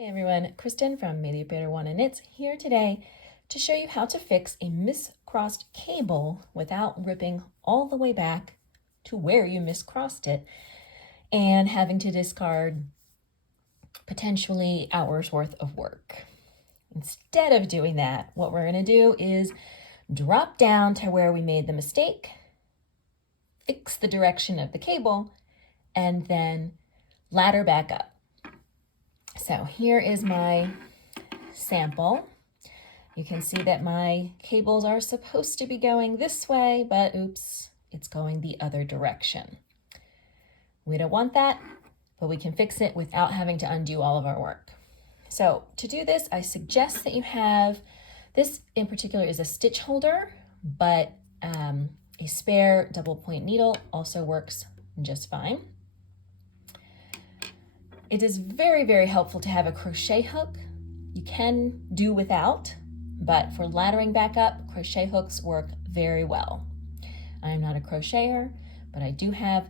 Hey everyone, Kristen from Maybe Better Wanna Knits here today to show you how to fix a miscrossed cable without ripping all the way back to where you miscrossed it and having to discard potentially hours worth of work. Instead of doing that, what we're gonna do is drop down to where we made the mistake, fix the direction of the cable, and then ladder back up. So here is my sample. You can see that my cables are supposed to be going this way, but oops, it's going the other direction. We don't want that, but we can fix it without having to undo all of our work. So to do this, I suggest that you have, this in particular is a stitch holder, but a spare double point needle also works just fine. It is very, very helpful to have a crochet hook. You can do without, but for laddering back up, crochet hooks work very well. I am not a crocheter, but I do have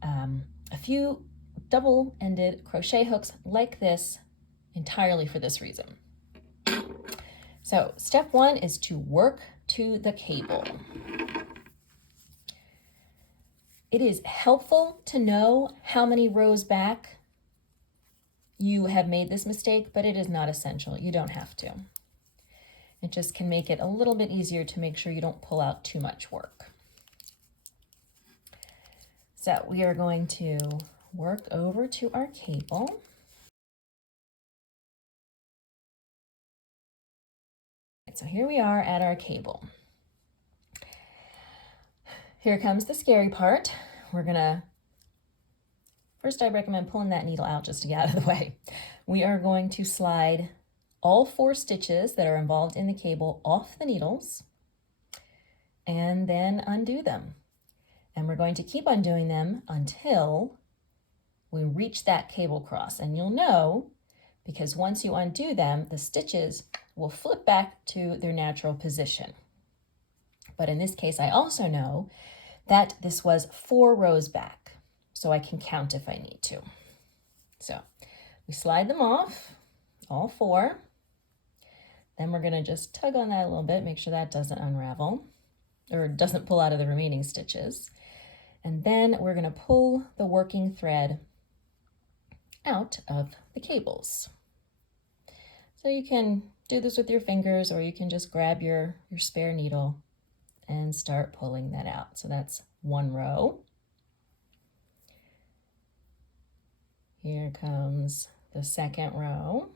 a few double-ended crochet hooks like this entirely for this reason. So step one is to work to the cable. It is helpful to know how many rows back you have made this mistake, but it is not essential. You don't have to. It just can make it a little bit easier to make sure you don't pull out too much work. So we are going to work over to our cable. So here we are at our cable. Here comes the scary part. First, I recommend pulling that needle out just to get out of the way. We are going to slide all 4 stitches that are involved in the cable off the needles and then undo them. And we're going to keep undoing them until we reach that cable cross. And you'll know because once you undo them, the stitches will flip back to their natural position. But in this case, I also know that this was 4 rows back, so I can count if I need to. So we slide them off, all 4. Then we're gonna just tug on that a little bit, make sure that doesn't unravel or doesn't pull out of the remaining stitches. And then we're gonna pull the working thread out of the cables. So you can do this with your fingers, or you can just grab your spare needle and start pulling that out. So that's 1 row. Here comes the 2nd row.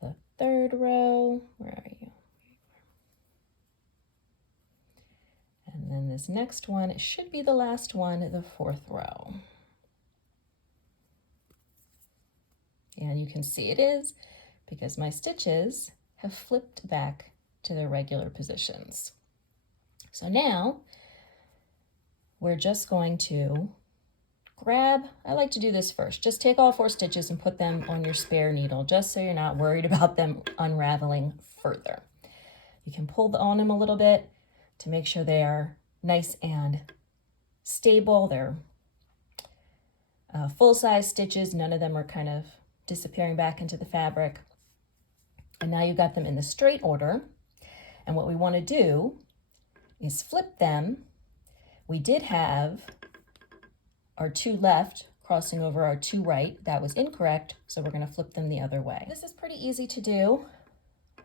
The 3rd row, where are you? And then this next one should be the last one, the 4th row. And you can see it is because my stitches have flipped back to their regular positions. So now we're just going to grab, I like to do this first, just take all 4 stitches and put them on your spare needle, just so you're not worried about them unraveling further. You can pull on them a little bit to make sure they are nice and stable. They're full-size stitches, none of them are kind of disappearing back into the fabric. And now you've got them in the straight order. And what we want to do is flip them. We did have our 2 left crossing over our 2 right. That was incorrect, so we're going to flip them the other way. This is pretty easy to do.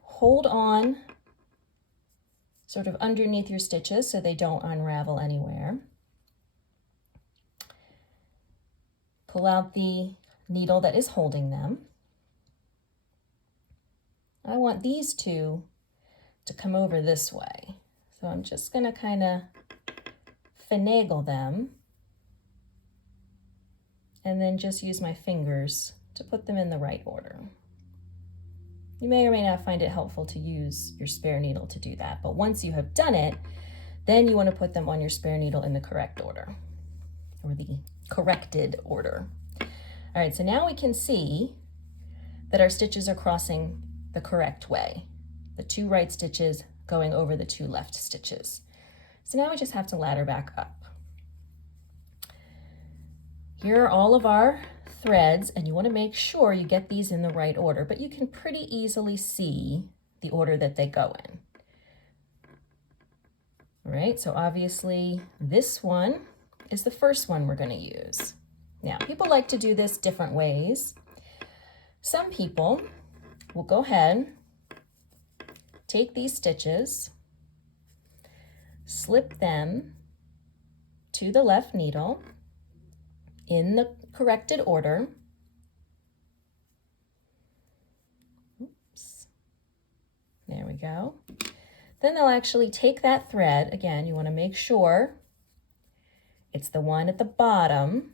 Hold on sort of underneath your stitches so they don't unravel anywhere. Pull out the needle that is holding them. I want these 2 to come over this way. So I'm just going to kind of finagle them and then just use my fingers to put them in the right order. You may or may not find it helpful to use your spare needle to do that, but once you have done it, then you want to put them on your spare needle in the correct order, or the corrected order. All right, so now we can see that our stitches are crossing the correct way. The 2 right stitches going over the 2 left stitches. So now we just have to ladder back up. Here are all of our threads, and you want to make sure you get these in the right order, but you can pretty easily see the order that they go in. All right, so obviously this one is the first one we're going to use. Now, people like to do this different ways. Some people will go ahead, take these stitches, slip them to the left needle in the corrected order. Oops. There we go. Then they'll actually take that thread. Again, you want to make sure it's the one at the bottom.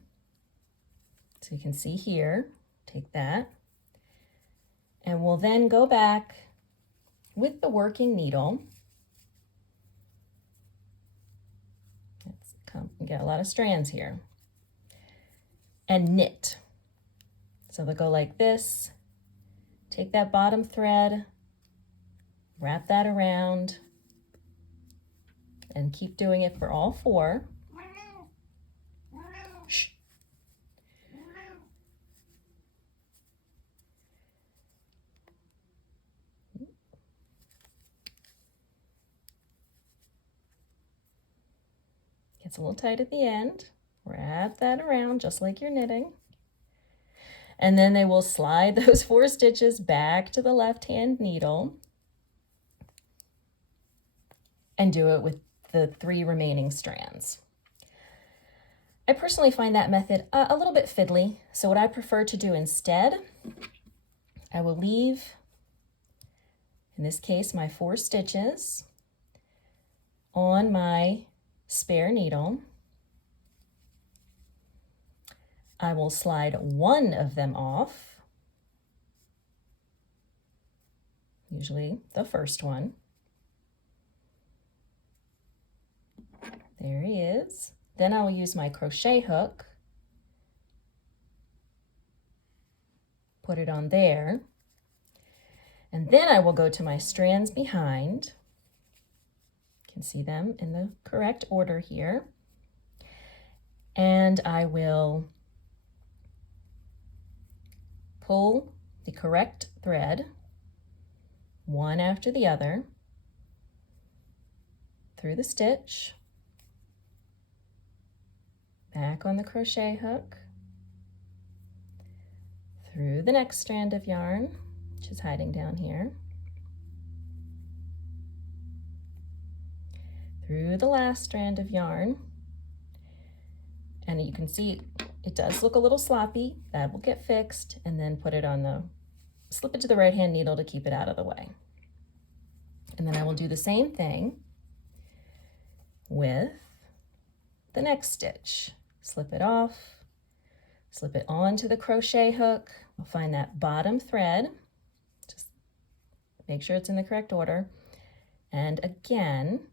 So you can see here, take that. And we'll then go back with the working needle. Let's get a lot of strands here. And knit. So they'll go like this, take that bottom thread, wrap that around, and keep doing it for all four. Shh. Gets a little tight at the end. Wrap that around just like you're knitting. And then they will slide those 4 stitches back to the left-hand needle and do it with the 3 remaining strands. I personally find that method a little bit fiddly, so what I prefer to do instead, I will leave, in this case, my 4 stitches on my spare needle. I will slide one of them off, usually the first one. There he is. Then I will use my crochet hook, put it on there, and then I will go to my strands behind. You can see them in the correct order here. And I will pull the correct thread, one after the other, through the stitch, back on the crochet hook, through the next strand of yarn, which is hiding down here, through the last strand of yarn, and you can see it does look a little sloppy. That will get fixed, and then put it on the, slip it to the right hand needle to keep it out of the way. And then I will do the same thing with the next stitch. Slip it off, slip it onto the crochet hook. We'll find that bottom thread, just make sure it's in the correct order. And again,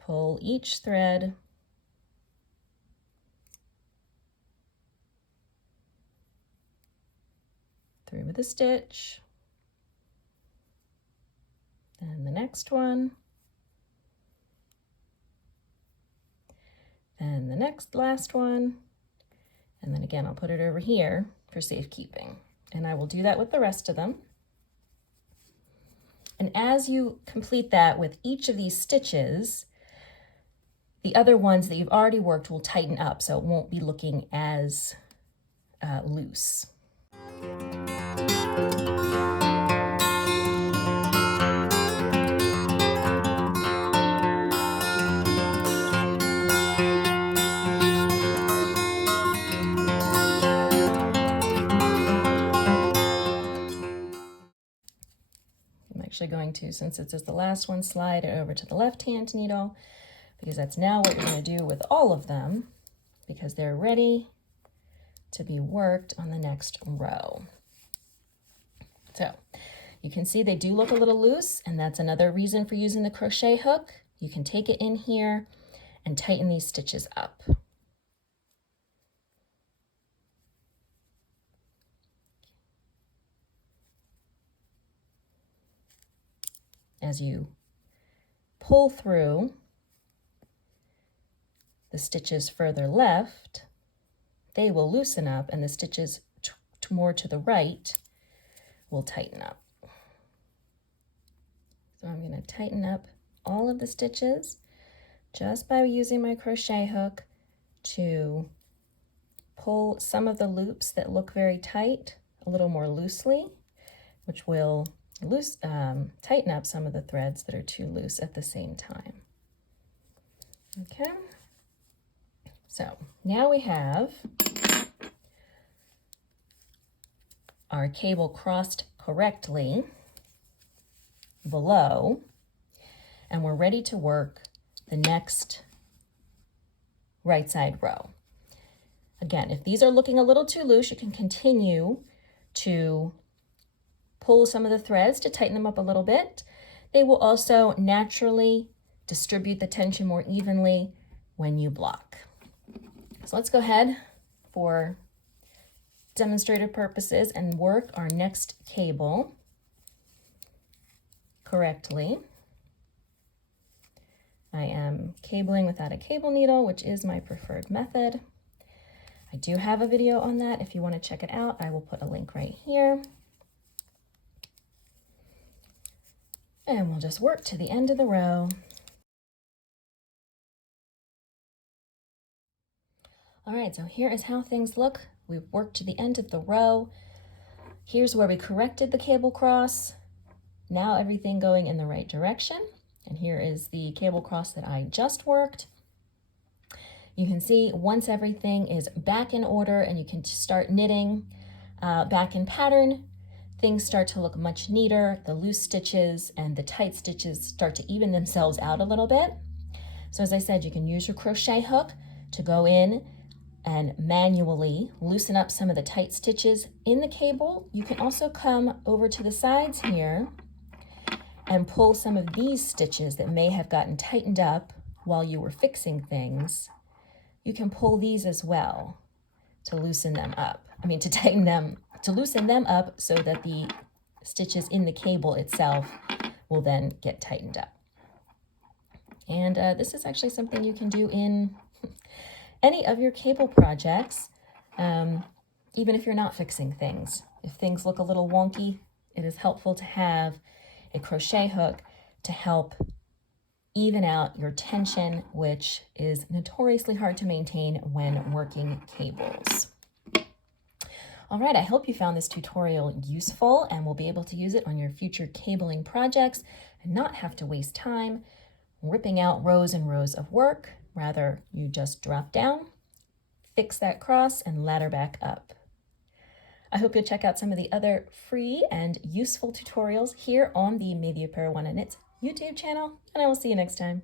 pull each thread through with a stitch, and the next one, and the next last one, and then again I'll put it over here for safekeeping. And I will do that with the rest of them. And as you complete that with each of these stitches, the other ones that you've already worked will tighten up, so it won't be looking as loose. I'm actually going to, since it's just the last one, slide it over to the left-hand needle, because that's now what we're going to do with all of them, because they're ready to be worked on the next row. So you can see they do look a little loose, and that's another reason for using the crochet hook. You can take it in here and tighten these stitches up. As you pull through, the stitches further left, they will loosen up, and the stitches more to the right will tighten up. So I'm going to tighten up all of the stitches just by using my crochet hook to pull some of the loops that look very tight a little more loosely, which will tighten up some of the threads that are too loose at the same time. Okay, so now we have our cable crossed correctly below, and we're ready to work the next right side row. Again, if these are looking a little too loose, you can continue to pull some of the threads to tighten them up a little bit. They will also naturally distribute the tension more evenly when you block. So let's go ahead for demonstrative purposes and work our next cable correctly. I am cabling without a cable needle, which is my preferred method. I do have a video on that. If you want to check it out, I will put a link right here. And we'll just work to the end of the row. All right, so here is how things look. We've worked to the end of the row. Here's where we corrected the cable cross. Now everything going in the right direction. And here is the cable cross that I just worked. You can see once everything is back in order and you can start knitting back in pattern, things start to look much neater. The loose stitches and the tight stitches start to even themselves out a little bit. So as I said, you can use your crochet hook to go in and manually loosen up some of the tight stitches in the cable. You can also come over to the sides here and pull some of these stitches that may have gotten tightened up while you were fixing things. You can pull these as well to loosen them up. To tighten them, to loosen them up so that the stitches in the cable itself will then get tightened up. And this is actually something you can do in any of your cable projects, even if you're not fixing things. If things look a little wonky, it is helpful to have a crochet hook to help even out your tension, which is notoriously hard to maintain when working cables. All right, I hope you found this tutorial useful and will be able to use it on your future cabling projects and not have to waste time ripping out rows and rows of work. Rather, you just drop down, fix that cross, and ladder back up. I hope you'll check out some of the other free and useful tutorials here on the Maybe a Pair Wanna Knits YouTube channel, and I will see you next time.